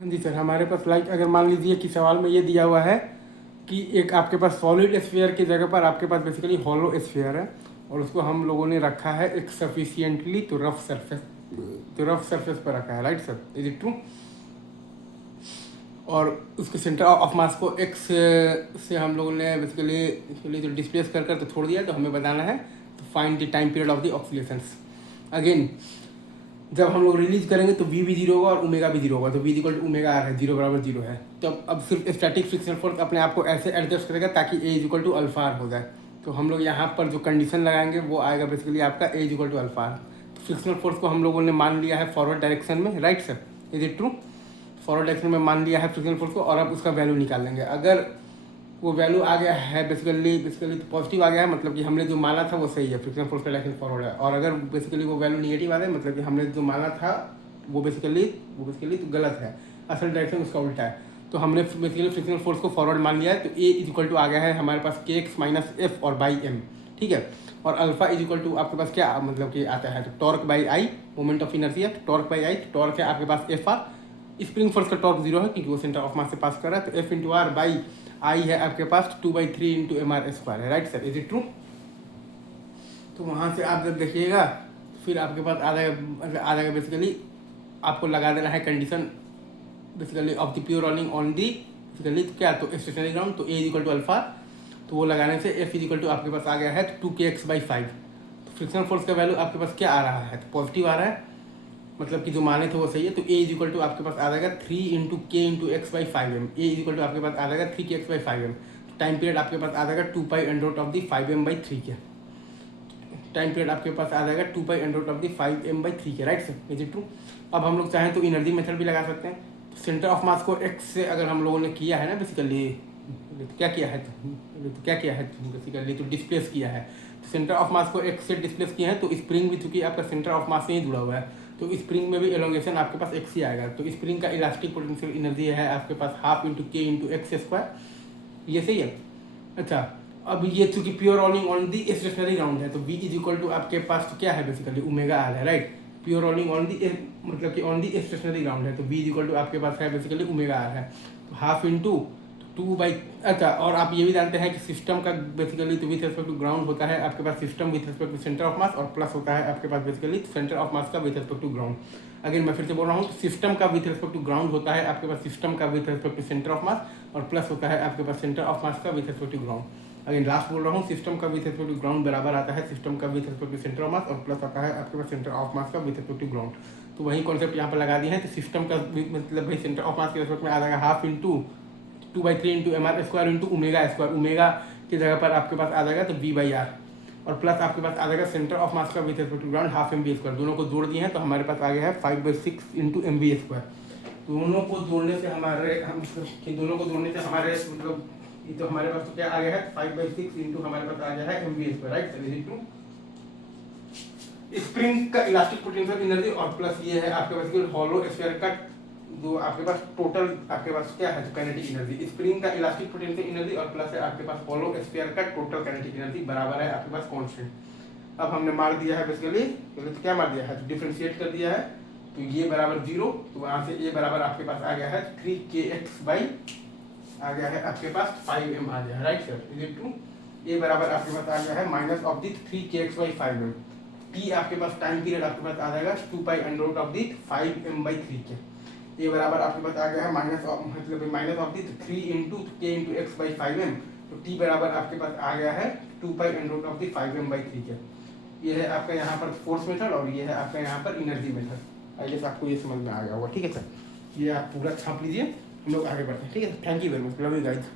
हाँ जी सर, हमारे पास लाइक अगर मान लीजिए कि सवाल में ये दिया हुआ है कि एक आपके पास सॉलिड स्फीयर की जगह पर आपके पास बेसिकली हॉलो स्फीयर है और उसको हम लोगों ने रखा है एक सफिशियंटली तो रफ सरफेस पर रखा है, right sir, is it true? और उसके सेंटर ऑफ मास को एक्स से हम लोगों ने बेसिकली इसके लिए जो डिस्प्लेस कर तो छोड़ दिया, तो हमें बताना है तो find the time period of the oscillations. Again जब हम लोग रिलीज करेंगे तो वी भी जीरो होगा और ओमेगा भी जीरो होगा, तो V equal to omega R है, जीरो बराबर जीरो है। तो अब सिर्फ स्टैटिक फ्रिक्शनल फोर्स अपने आप को ऐसे एडजस्ट करेगा ताकि ए इक्वल टू अल्फा आर हो जाए। तो हम लोग यहाँ पर जो कंडीशन लगाएंगे वो आएगा बेसिकली आपका A equal to alpha R. Frictional force को हम लोगों ने मान लिया है फॉरवर्ड डायरेक्शन में, right sir, is it true? Forward direction में मान लिया है फ्रिक्शनल फोर्स को और अब उसका वैल्यू निकाल लेंगे। अगर वो वैल्यू आ गया है बेसिकली तो पॉजिटिव आ गया है, मतलब कि हमने जो माना था वो सही है, फ्रिक्शनल फोर्स का डायरेक्शन फॉरवर्ड है। और अगर बेसिकली वो वैल्यू निगेटिव आ रहा है, मतलब कि हमने जो माना था वो बेसिकली तो गलत है, असल डायरेक्शन उसका उल्टा है। तो हमने बेसिकली फ्रिक्शनल फोर्स को फॉरवर्ड मान लिया है, तो ए इज इक्वल टू आ गया है हमारे पास के एक्स माइनस एफ और बाई एम, ठीक है। और अल्फा इज इक्वल टू आपके पास क्या मतलब कि आता है, तो torque by I, moment of inertia, torque by I, torque है आपके पास एफ आर, स्प्रिंग फोर्स का टॉर्क जीरो है क्योंकि वो सेंटर ऑफ मास से पास कर रहा है, तो F into R by I है आपके पास 2/3 इंटू एम आर स्क्वायर है, right sir, is it true? तो वहाँ से आप जब देखिएगा फिर आपके पास आ जाएगा बेसिकली आपको लगा देना है condition basically of the pure running on the basically क्या, तो स्टेशनरी ग्राउंड, तो ए इक्वल टू अल्फा, तो वो लगाने से एफ इक्वल टू आपके पास आ गया है 2kx/5। तो फ्रिक्शनल फोर्स का वैल्यू आपके पास क्या आ रहा है, तो पॉजिटिव आ रहा है, मतलब कि जो माने थे वो सही है। तो ए इज इक्वल टू आपके पास आ जाएगा 3 into K into X by 5m, A is equal to आपके पास आ जाएगा 3kx/5m। टाइम पीरियड आपके पास आ जाएगा 2π√5m/3 के, टाइम पीरियड आपके पास आ जाएगा 2π√5m/3 के, right sir, is it true? अब हम लोग चाहें तो इनर्जी मेथड भी लगा सकते हैं। तो सेंटर ऑफ मास को एक्स से अगर हम लोगों ने किया है ना बेसिकली, तो क्या किया है बेसिकली तो डिस्प्लेस किया है। तो सेंटर ऑफ मास को एक्स से डिस्प्लेस किया है, तो स्प्रिंग भी चूंकि आपका सेंटर ऑफ मास से ही जुड़ा हुआ है, तो स्प्रिंग में भी एलोंगेशन आपके पास एक्स ही आएगा। तो स्प्रिंग का इलास्टिक पोटेंशियल एनर्जी है आपके पास half into K into X square, ये सही है। अच्छा, अब ये चूंकि pure rolling on the stationary ground है, तो v इज इक्वल टू आपके पास तो क्या है बेसिकली ओमेगा आर है, राइट। प्योर रोलिंग ऑन दी मतलब कि ऑन दी स्टेशनरी ग्राउंड है, तो v इज इक्वल टू आपके पास है बेसिकली ओमेगा आर है, तो हाफ इंटू 2/, अच्छा, और आप ये भी जानते हैं कि सिस्टम का बेसिकली तो विथ रिस्पेक्ट टू ग्राउंड होता है आपके पास system with respect to centre of mass, और प्लस होता है आपके पास बेसिकली सेंटर ऑफ मास का with respect to ground. Again मैं फिर से बोल रहा हूँ, सिस्टम का विथ रिस्पेक्ट टू ग्राउंड होता है आपके पास सिस्टम का with respect to centre of mass, और प्लस होता है आपके पास सेंटर ऑफ मास का with respect to ground. Again last बोल रहा हूँ, सिस्टम का विथ रिस्पेक्ट टू ग्राउंड बराबर आता है सिस्टम का with respect to centre of mass, और प्लस आता है आपके पास सेंटर ऑफ मास का विथ रिस्पेक्ट टू ग्राउंड। तो वही कॉन्सेप्ट यहाँ पर लगा दिए हैं। तो सिस्टम का मतलब भाई सेंटर ऑफ मास के रिस्पेक्ट में आ जाएगा half into 2/3 into M R square into omega square, omega की जगह पर आपके पास आ जाएगा तो v/r, और प्लस आपके पास आ जाएगा सेंटर ऑफ मास का with respect to ground half mv square. दोनों को जोड़ दिए हैं तो हमारे पास आ गया है 5/6 इंटू mv स्क्वायर। दोनों को जोड़ने से हमारे मतलब ये तो हमारे पास तो क्या आ गया है 5/6 इंटू हमारे पास आ गया है mv square, right sir, is it true? Spring का इलास्टिक पोटेंशियल एनर्जी और प्लस ये है आपके पास हॉलो स्फीयर का जो आपके पास टोटल आपके पास क्या है काइनेटिक एनर्जी, स्प्रिंग का इलास्टिक पोटेंशियल एनर्जी और प्लस है आपके पास हॉलो स्फीयर का टोटल काइनेटिक एनर्जी बराबर है आपके पास कांस्टेंट। अब हमने मार दिया है बेसिकली, तो क्या मार दिया है, तो डिफरेंशिएट कर दिया है, तो ये बराबर 0, तो वहां से ये बराबर आपके पास आ गया है 3kx आ गया है आपके पास 5m आ गया है, right sir, is it true? ये बराबर आपके पास आ गया है minus of the 3kx/5m। T आपके पास टाइम पीरियड आपके पास आ जाएगा 2π√5m/3 के, ये बराबर आपके पास आ गया है minus of the 3 into K into x/5m, तो टी बराबर आपके पास आ गया है 2π√5m/3 के। ये है आपका यहाँ पर फोर्स मेथड और ये है आपका यहाँ पर एनर्जी मेथड। आई गेस आपको ये समझ में आ गया होगा, ठीक है सर, ये आप पूरा छाप लीजिए, हम लोग आगे बढ़ते हैं, ठीक है। Thank you very much, love you guys.